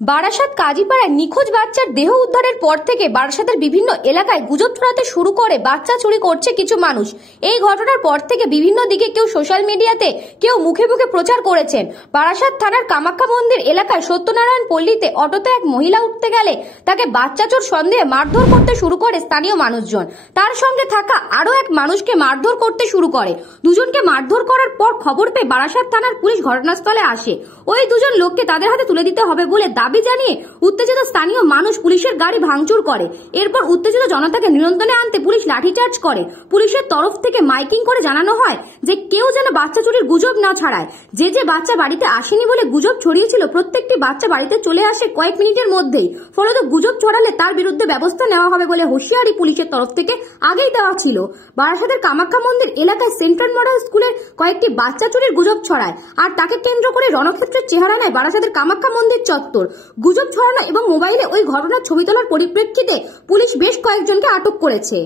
বারাসাত কাজীপাড়ায় নিখোঁজ বাচ্চার দেহ উদ্ধারের পর থেকে বারাসাতের বিভিন্ন এলাকায় গুজব ছড়াতে শুরু করে বাচ্চা চুরি করছে কিছু মানুষ। এই ঘটনার পর থেকে বিভিন্ন দিকে কেউ সোশ্যাল মিডিয়াতে, কেউ মুখে মুখে প্রচার করেছেন। বারাসাত থানার কামাখ্যা মন্দির এলাকায় সত্যনারায়ণ পল্লীতে অটোতে এক মহিলা উঠতে গেলে তাকে বাচ্চা চোর সন্দেহে মারধর করতে শুরু করে স্থানীয় মানুষজন। তার সঙ্গে থাকা আরো এক মানুষকে মারধর করতে শুরু করে। দুজনকে মারধর করার পর খবর পেয়ে বারাসাত থানার পুলিশ ঘটনাস্থলে আসে। ওই দুজন লোককে তাদের হাতে তুলে দিতে হবে বলে দাবি জানিয়ে উত্তেজিত স্থানীয় মানুষ পুলিশের গাড়ি ভাঙচুর করে। এরপর উত্তেজিত জনতাকে নিয়ন্ত্রণে আনতে পুলিশ লাঠিচার্জ করে। পুলিশের তরফ থেকে মাইকিং করে জানানো হয় যে কেউ যেন বাচ্চা চুরির গুজব না ছড়ায়। যে বাচ্চা বাড়িতে আসেনি বলে গুজব ছড়িয়েছিল, প্রত্যেকটি বাচ্চা বাড়িতে চলে আসে কয়েক মিনিটের মধ্যেই। ফলত গুজব ছড়ালে তার বিরুদ্ধে ব্যবস্থা নেওয়া হবে বলে হুঁশিয়ারি পুলিশের তরফ থেকে আগেই দেওয়া ছিল। বারাসাতের কামাখ্যা মন্দির এলাকায় সেন্ট্রাল মডেল স্কুলের কয়েকটি বাচ্চা চুরির গুজব ছড়ায়, আর তাকে কেন্দ্র করে রণক্ষেত্রের চেহারা নেয় বারাসাতের কামাখ্যা মন্দির চত্বর। গুজব ছড়ানো এবং মোবাইলে ওই ঘটনার ছবি তোলার পরিপ্রেক্ষিতে পুলিশ বেশ কয়েকজনকে আটক করেছে।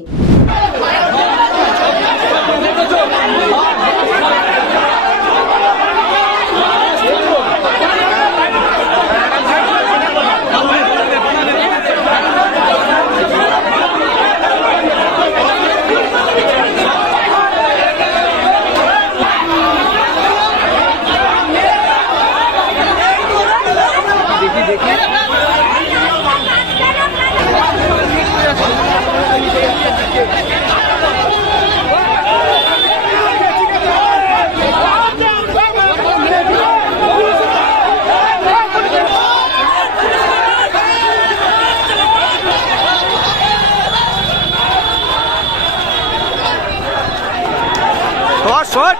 Shot!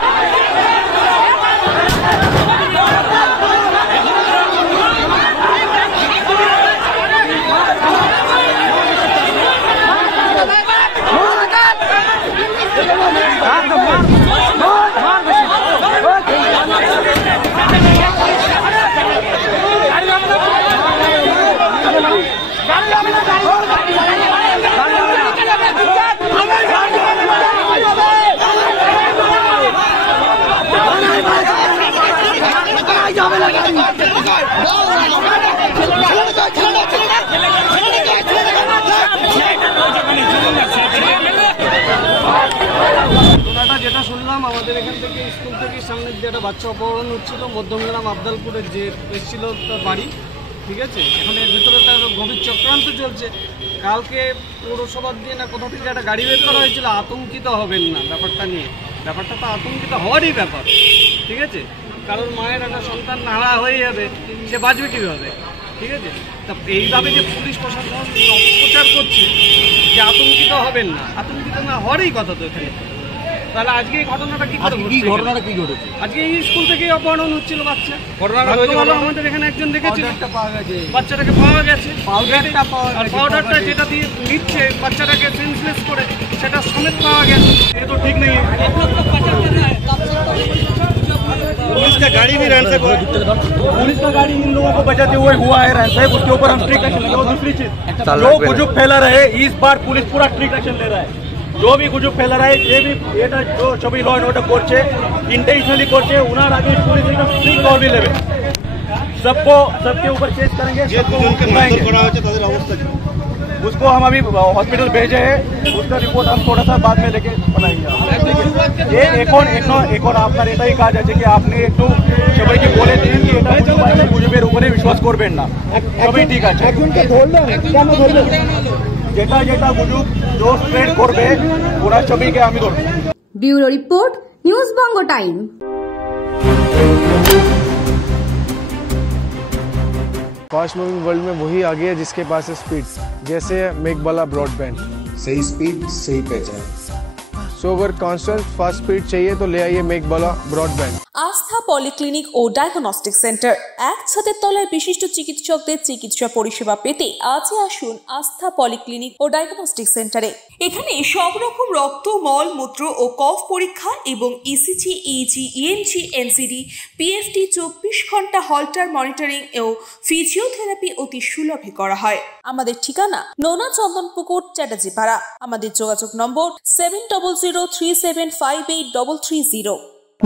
যেটা শুনলাম আমাদের এখান থেকে স্কুল থেকে সামনের যে একটা বাচ্চা অপহরণ হচ্ছিল মধ্যমগ্রাম আবদালপুরের যে এসেছিল তার বাড়ি, ঠিক আছে। এখন এর ভিতরে তার গভীর চক্রান্ত চলছে। কালকে পৌরসভার দিয়ে না কোথা থেকে একটা গাড়ি বের করা হয়েছিল। আতঙ্কিত হবেন না ব্যাপারটা নিয়ে, ব্যাপারটা তো আতঙ্কিত হওয়ারই ব্যাপার, ঠিক আছে। কারণ মায়ের একটা সন্তান নাড়া হয়ে যাবে, সে বাঁচবে কীভাবে, ঠিক আছে। তা এইভাবে যে পুলিশ প্রশাসন অপপ্রচার করছে যে আতঙ্কিত হবেন না, আতঙ্কিত না হওয়ারই কথা তো এখানে। তাহলে আজকে এই ঘটনাটা কি করে ঘটনাটা কি ঘটেছে? আজকে এই স্কুল থেকে অপহরণ হচ্ছিল বাচ্চা। ঘটনাটা আমাদের এখানে একজন দেখেছিল, বাচ্চাটাকে পাওয়া গেছে। পাউডারটা যেটা দিয়ে নিচ্ছে বাচ্চাটাকে সেন্সলেস করে, সেটা সমেত পাওয়া গেছে। এ তো ঠিক নেই। पुलिस का गाड़ी भी रैन से पुलिस का गाड़ी इन लोगों को बचाते हुए हुआ है रैन साहब, उसके ऊपर हम स्ट्रिक्ट एक्शन लेंगे। और दूसरी चीज, जो गुजब फैला रहे इस बार पुलिस पूरा स्ट्रिक्ट एक्शन ले रहा है। जो भी गुजब फैला रहा है ये भी এটা जो ছবি ল এন্ড অর্ডার করছে इंटेंशनली করছে, उनार आगे पुलिस एकदम स्ट्रिक्ट और भी लेवे। सबके ऊपर केस करेंगे। सबको করা হচ্ছে তাদের অবস্থা কি, उसको हम अभी हॉस्पिटल भेजे हैं। उसका रिपोर्ट हम थोड़ा सा बाद में लेके बनाएंगे। এখন আপনার এটাই কাজ আছে কি আপনি একটু সবাইকে বলে দিন কি এটা গুজবের উপরে বিশ্বাস করবেন না, সবই ঠিক আছে। যেটা যেটা গুজব जो স্প্রেড করবে ওরা সবাইকে আমি ধরব। ব্যুরো রিপোর্ট, নিউজ বঙ্গ টাইম। फास्ट मूविंग वर्ल्ड में वही आ गया जिसके पास है स्पीड, जैसे मेघबाला ब्रॉडबैंड। सही स्पीड सही पहचान। सो अगर कांस्टेंट फास्ट स्पीड चाहिए तो ले आइए मेघबाला ब्रॉडबैंड। আস্থা পলিক্লিনিক ও ডায়াগনস্টিক সেন্টার, এক ছাদের তলায় বিশিষ্ট চিকিৎসকদের চিকিৎসা পরিষেবা পেতে আজই আসুন আস্থা পলিক্লিনিক ও ডায়াগনস্টিক সেন্টারে। এখানে সব রকম রক্ত, মল, মূত্র ও কফ পরীক্ষা এবং ECG, easy, ENG, NCD, PFT 24 ঘন্টা হল্টার মনিটরিং ও ফিজিওথেরাপি অতি সুলভে করা হয়। আমাদের ঠিকানা নোনা চন্দনপুকুর, চ্যাটার্জিপাড়া। আমাদের যোগাযোগ নম্বর 7003758330।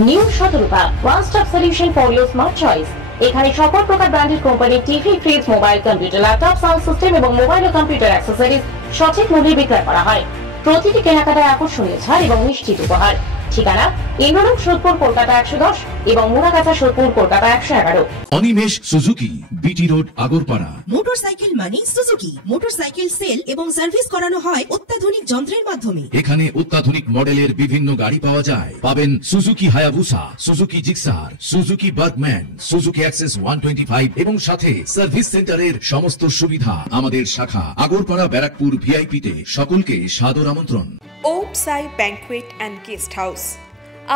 New Shuttle Bag, one-stop solution for your smart choice. এখানে সকল প্রকার ব্র্যান্ডেড কোম্পানির TV, fridge, mobile, computer, laptop, sound system এবং মোবাইল ও কম্পিউটার অ্যাক্সেসরিজ সঠিক মূল্যে বিক্রয় করা হয়। প্রতিটি কেনাকাটায় আকর্ষণীয় ছাড় এবং নিশ্চিত উপহার। ঠিকানা ইন্দ্রলোক, সোদপুর, কলকাতা 110 এবং Muragachha, Sodepur, Kolkata 111। Animesh Suzuki, BT road, Agarpara. Motorcycle মানে সুজুকি। মোটরসাইকেল সেল এবং সার্ভিস করানো হয় অত্যাধুনিক যন্ত্রের মাধ্যমে। এখানে অত্যাধুনিক মডেলের বিভিন্ন গাড়ি পাওয়া যায়। পাবেন Suzuki Hayabusa, Suzuki Gixxer, Suzuki Bergman, Suzuki access 125 এবং সাথে সার্ভিস সেন্টারের সমস্ত সুবিধা। আমাদের শাখা আগরপাড়া, ব্যারাকপুর ভিআইপি তে। সকলকে সাদর আমন্ত্রণ। ওম সাই ব্যাংকুয়েট অ্যান্ড গেস্ট হাউস।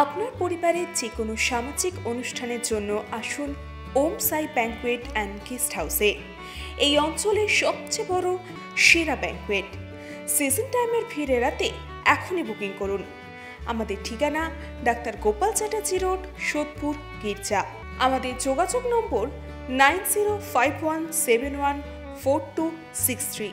আপনার পরিবারের যে কোনো সামাজিক অনুষ্ঠানের জন্য আসুন ওম সাই ব্যাংকুয়েট অ্যান্ড গেস্ট হাউসে। এই অঞ্চলের সবচেয়ে বড় সেরা ব্যাংকুয়েট। সিজন টাইমের ভিড় এড়াতে এখনই বুকিং করুন। আমাদের ঠিকানা ডাক্তার গোপাল চ্যাটার্জি রোড, সোদপুর, গির্জা। আমাদের যোগাযোগ নম্বর 9051714263।